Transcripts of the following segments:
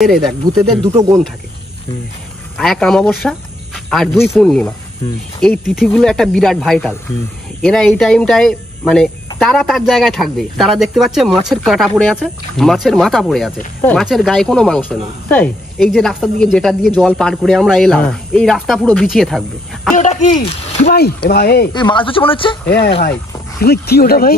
দেখ ভূতেদের দুটো গুণ থাকে, এক অমাবস্যা আর দুই পূর্ণিমা। এই তিথিগুলো একটা বিরাট ভাইটাল। এরা এই টাইমটায় মানে তারা তার জায়গায় থাকবে। তারা দেখতে পাচ্ছে মাছের কাঁটা পড়ে আছে, মাছের মাথা পড়ে আছে, মাছের গায়ে কোনো মাংস নেই। তাই এই যে রাস্তার দিকে যেটা দিয়ে জল পার করে আমরা এলাম, এই রাস্তা পুরো বিছিয়ে থাকবে। ওটা কি ভাই? ভাই এই মাছ ধরছে মনে হচ্ছে। হ্যাঁ ভাই, কি ওটা ভাই?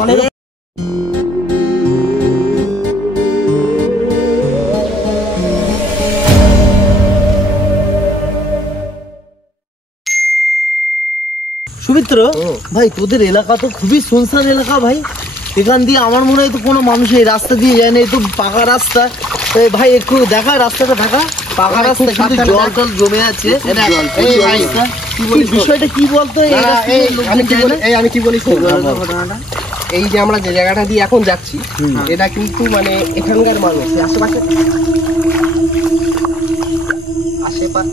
সুমিত্র ভাই, তোদের এলাকা তো খুবই শুনশান এলাকা ভাই। এখান দিয়ে আমার মনে হয় তো কোনো মানুষ এই রাস্তা দিয়ে যায় না, এই তো পাকা রাস্তা। ভাই একটু দেখা রাস্তাটা, দেখা পাকা রাস্তা, কিন্তু জল টল জমে আছে। বিষয়টা কি বলতো? আমি কি বলি, এই যে আমরা যে জায়গাটা দিয়ে এখন যাচ্ছি, এটা কিন্তু মানে এখানকার মানুষ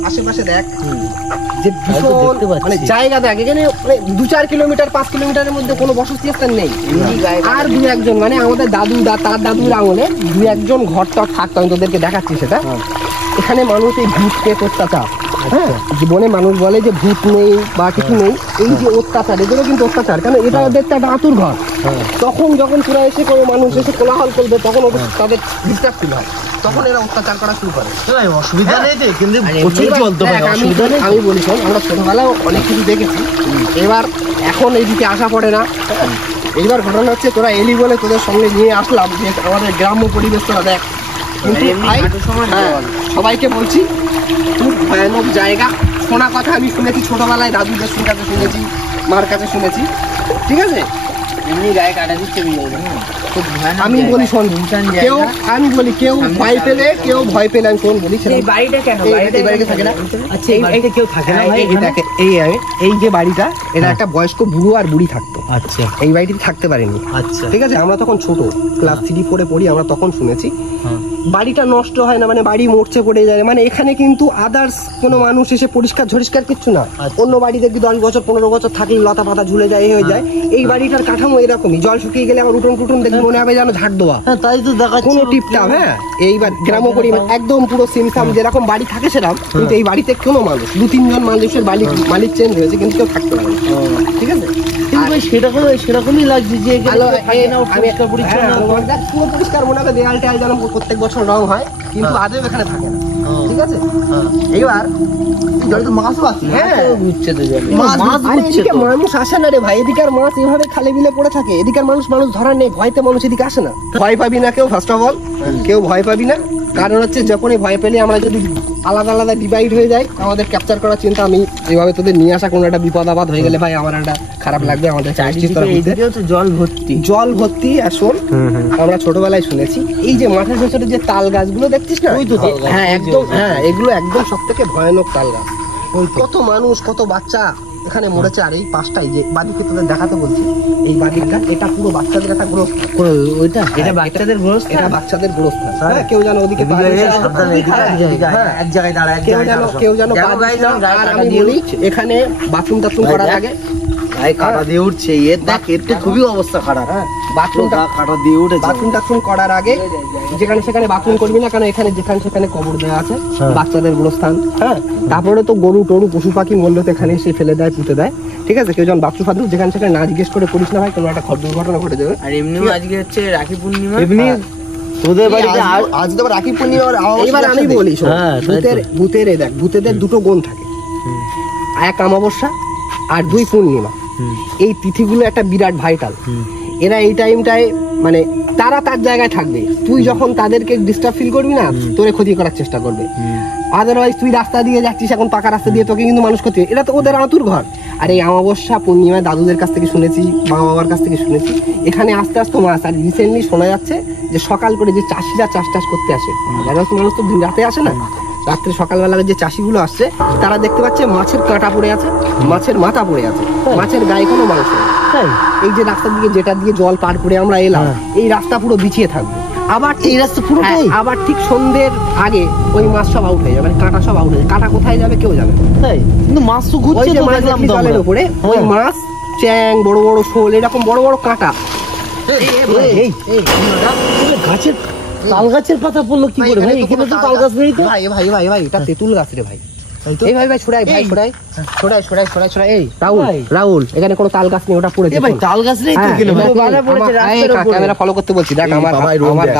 আশেপাশে দেখ যে মানে জায়গা দেখ, এখানে মানে 2-4 কিলোমিটার 5 কিলোমিটারের মধ্যে কোনো বসতি স্থান নেই। আর দু একজন মানে আমাদের তার দাদুর আঙুলে 2-1 ঘর টর থাকতো, আমি তোদেরকে দেখাচ্ছি সেটা। এখানে মানুষ এই ভূত পেট অত্যাচার, হ্যাঁ জীবনে মানুষ বলে যে ভূত নেই বা কিছু নেই, এই যে অত্যাচার, এগুলো কিন্তু অত্যাচার। কারণ এটা ওদের একটা আতুর ঘর। তখন যখন তোরা এসে কোনো মানুষ এসে কোলাহল করবে, তখন ওদের তাদের ডিস্টার্ব ফিল হয়, তখন এরা অত্যাচার করা শুরু করে। অসুবিধা নেই, কিন্তু আমি বলি শোন, আমরা ছোটবেলায় অনেক কিছু দেখেছি, এবার এখন এইদিকে আসা পড়ে না। এইবার ঘটনা হচ্ছে তোরা এলি বলে তোদের সঙ্গে নিয়ে আসলাম যে আমাদের গ্রাম্য পরিবেশ তোরা দেখ। সবাইকে বলছি খুব ভয়ানক জায়গা। শোনা কথা আমি শুনেছি ছোটবেলায়, দাদুদের কাছে শুনেছি, মার কাছে শুনেছি, ঠিক আছে? এমনি গায়ে কাটা দিচ্ছে। আমি বলি শোন, কেউ ভয় পেলে আমি শোন বলি, এই বাড়িটা কেন এই বাড়িতে থাকে না? আচ্ছা, এই বাড়িতে কেউ থাকে না ভাই? এই যে বাড়িটা, এটা একটা বয়স্ক বুড়ো আর বুড়ি থাকতো। আচ্ছা, এই বাড়িতে থাকতে পারেনি। আচ্ছা, ঠিক আছে? আমরা তখন ছোট, ক্লাস 3-4 পড়ি, আমরা তখন শুনেছি বাড়িটা নষ্ট হয় না, মানে বাড়ি মরচে পড়ে যায়, মানে এখানে কিন্তু আদার্স কোনো মানুষ এসে পরিষ্কার ঝরিষ্কার কিচ্ছু না। অন্য বাড়ি দেখবি 10 বছর 15 বছর থাকলে লতা পাতা ঝুলে যায়, হয়ে যায়। এই বাড়িটার কাঠামো এরকমই, জল শুকিয়ে গেলে আমার উঠোন টুটুন দেখবি মনে হবে যেন ঝাড় দেওয়া। তাই তো দেখা কোনো টিপটাপ। হ্যাঁ, এইবার গ্রাম্য পরিবেশ একদম পুরো সিমসাম, যেরকম বাড়ি থাকে সেরকম, কিন্তু এই বাড়িতে কোনো মানুষ 2-3 জন মানুষের মালিক চেঞ্জ হয়েছে, কিন্তু কেউ থাকতে পারে। ঠিক আছে? সেরকমই লাগছে যে পরিষ্কার মনে হবে, দেয়াল টেয়াল যেন প্রত্যেক বছর রং হয়, কিন্তু আজও এখানে থাকে না। ঠিক আছে? এইবার মাছও আছে। হ্যাঁ, মানুষ আসে না রে ভাই, এদিকার মাছ এভাবে খালে বিলে পড়ে থাকে। এদিকার মানুষ ধরার নেই, ভয়তে মানুষ এদিকে আসে না। ভয় পাবি না কেউ, ফার্স্ট অফ অল কেউ ভয় পাবি না। কারণ হচ্ছে যখনই ভয় পেলে আমরা যদি আলাদা আলাদা ডিভাইড হয়ে যাই, আমাদের ক্যাপচার করার চিন্তা, আমি এইভাবে তোদের নিয়ে আসা, কোনো একটা বিপদ আপদ হয়ে গেলে ভাই আমার একটা খারাপ লাগবে। আমাদের জল ভর্তি। আসল আমরা ছোটবেলায় শুনেছি, এই যে মাঠের ভেতরে যে তাল গাছগুলো দেখছিস না, হ্যাঁ একদম, হ্যাঁ এগুলো একদম সব থেকে ভয়ানক তাল গাছ। কত মানুষ, কত বাচ্চা এখানে মরেছে। আর এই পাশটাই যে বাড়িতে তোদের দেখাতে বলছি, এই বাড়িটা, এটা পুরো বাচ্চাদের একটা গোরস্থান। এটা বাচ্চাদের গোরস্থান, এটা বাচ্চাদের গোরস্থান। হ্যাঁ, কেউ যেন ওদিকে এক জায়গায় দাঁড়ায়, কেউ যেন। আর আমি বলি, এখানে বাথরুম টাথরুম করার আগে কাটা দিয়ে উঠছে, খুবই অবস্থা খারাপ। বাথরুম টাথরুম করার আগে যেখানে সেখানে বাথরুম করবি না, কারণ এখানে যেখানে সেখানে কবর দেওয়া আছে, বাচ্চাদের গোরস্থান। হ্যাঁ, তারপরে তো গরু টরু পশু পাখি মরলে তো এখানে এসে ফেলে দেয়, পুঁতে দেয়। ঠিক আছে? কেউ যখন বাথরুম ফাথরুম যেখানে সেখানে না জিজ্ঞেস করে করিস না ভাই, কোনো একটা দুর্ঘটনা ঘটে যাবে। আর এমনিও আজকে হচ্ছে রাখি পূর্ণিমা, এমনি তোদের বাড়িতে আজ তো রাখি পূর্ণিমা। এবার আমি বলি শোন, ভূতেদের দুটো গুণ থাকে, এক অমাবস্যা আর 2 পূর্ণিমা। এই তিথিগুলো একটা বিরাট ভাইটাল। এরা এই টাইমটায় মানে তারা তার জায়গায় থাকবে। তুই যখন তাদেরকে ডিস্টার্ব ফিল করবি না, তোরে ক্ষতি করার চেষ্টা করবে। আদারওয়াইজ তুই রাস্তা দিয়ে যাচ্ছিস, এখন পাকা রাস্তা দিয়ে, তোকে কিন্তু মানুষ ক্ষতি। এটা তো ওদের আতুর ঘর। আর এই অমাবস্যা পূর্ণিমা দাদুদের কাছ থেকে শুনেছি, মা বাবার কাছ থেকে শুনেছি, এখানে আস্তে আস্তে মাছ। আর রিসেন্টলি শোনা যাচ্ছে যে সকাল করে যে চাষিরা চাষ করতে আসে, মানুষ তো দিন রাতে আসে না, রাত্রে সকালবেলা যে চাষিগুলো আসছে, তারা দেখতে পাচ্ছে মাছের কাঁটা পড়ে আছে, মাছের মাথা পড়ে আছে, মাছের গায়ে কোনো মাংস নেই। এই যে রাস্তার দিকে যেটা দিয়ে জল পার করে আমরা এলাম, এই রাস্তা পুরো বিছিয়ে থাকবে। আবার এই রাস্তা পুরো, আবার ঠিক সন্ধ্যের আগে ওই মাছ সব আউট হয়ে যাবে, কাঁটা সব আউট হয়ে যাবে। কাঁটা কোথায় যাবে কেউ যাবে। কিন্তু মাছ তো ঘুরছে জলের উপরে, ওই মাছ, চ্যাং, বড় বড় শোল, এরকম বড় বড় কাঁটা। গাছের তাল গাছের পাতা পড়লো কি করে ভাই? এখানে তো তাল গাছ নেই তো। ভাই ভাই ভাই ভাই এটা তেঁতুল গাছ রে ভাই। এই ভাই ভাই ছড়াই ভাই ছড়াই ছড়াই ছড়াই ছড়াই ছড়াই। এই রাহুল রাহুল এখানে কোনো তাল গাছ নেই, ওটা পড়েছে। এ ভাই তাল গাছ নেই তো এখানে ভাই। ক্যামেরা ফলো করতে বলছি, দেখ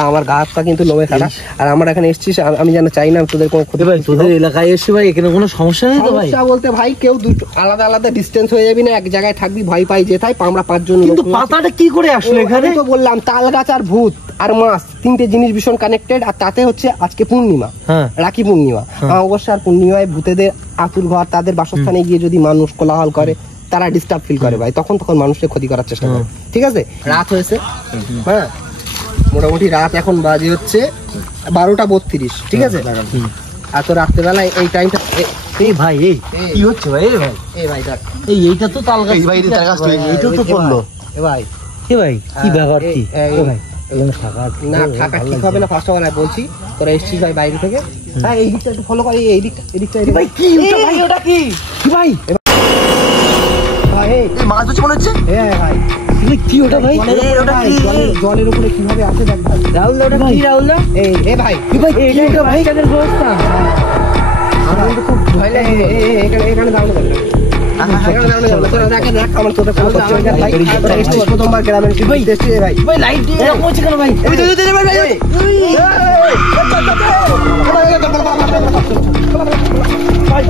আমার গা হাত পা কিন্তু লোমে খারাপ। আর আমরা এখানে এসেছিস, আমি যেন চাই না তোদের কোনো ক্ষতি। ভাই তোদের এলাকায় এসে ভাই এখানে কোনো সমস্যা নেই তো ভাই? সমস্যা বলতে ভাই কেউ দুটো আলাদা আলাদা ডিস্টেন্স হয়ে যাবি না, এক জায়গায় থাকবি, ভয় পাই যেতাই। আমরা 5 জন। কিন্তু পাতাটা কি করে আসলো এখানে? তো বললাম তাল গাছ আর ভূত আর মাছ, 3টে জিনিস ভীষণ কানেক্টেড। আর তাতে হচ্ছে আজকে পূর্ণিমা, রাখি পূর্ণিমা, অমাবস্যা আর পূর্ণিমায় ভূতেদের আতুর ঘর, তাদের বাসস্থানে গিয়ে যদি মানুষ কোলাহল করে, তারা ডিস্টার্ব ফিল করে ভাই, তখন মানুষকে ক্ষতি করার চেষ্টা করে। ঠিক আছে, রাত হয়েছে, হ্যাঁ মোটামুটি রাত এখন বাজে হচ্ছে 12:32। ঠিক আছে, এত রাত্রেবেলায় এই টাইমটা এই ভাই এই কি হচ্ছে ভাই? এই ভাই এই ভাই দেখ, এইটা তো তাল গাছ। এই ভাই তাল গাছ, এইটাও তো পড়লো। এ ভাই কি ব্যাপার কি? এ ভাই না থাকা ঠিক হবে না, ফার্স্ট অফ অল বলছি, তোরা এসছিস ভাই বাইরে থেকে। হ্যাঁ এই দিকটা একটু ফলো কর, এই দিকটা ভাই। কি ভাই ওটা কি ভাই? ভাই এই মাছ ধরছে মনে হচ্ছে। হ্যাঁ ভাই কি ওটা ভাই? ওটা কি জলের উপরে কিভাবে আসে দেখ ভাই। রাহুল ওটা কি? রাহুল এই এ ভাই এটা ভাই কাদের ব্যবস্থা? আমার কিন্তু খুব ভয় লাগে। এখানে দাঁড়ানো যাবে না, তোরা দেখে দেখ আমার তোদের কোনো কষ্ট হবে না ভাই। তোরা এসছিস প্রথমবার গ্রামের ভাই, এসছিস ভাই। ভাই লাইট দিয়ে পৌঁছে কেন ভাই? ভাই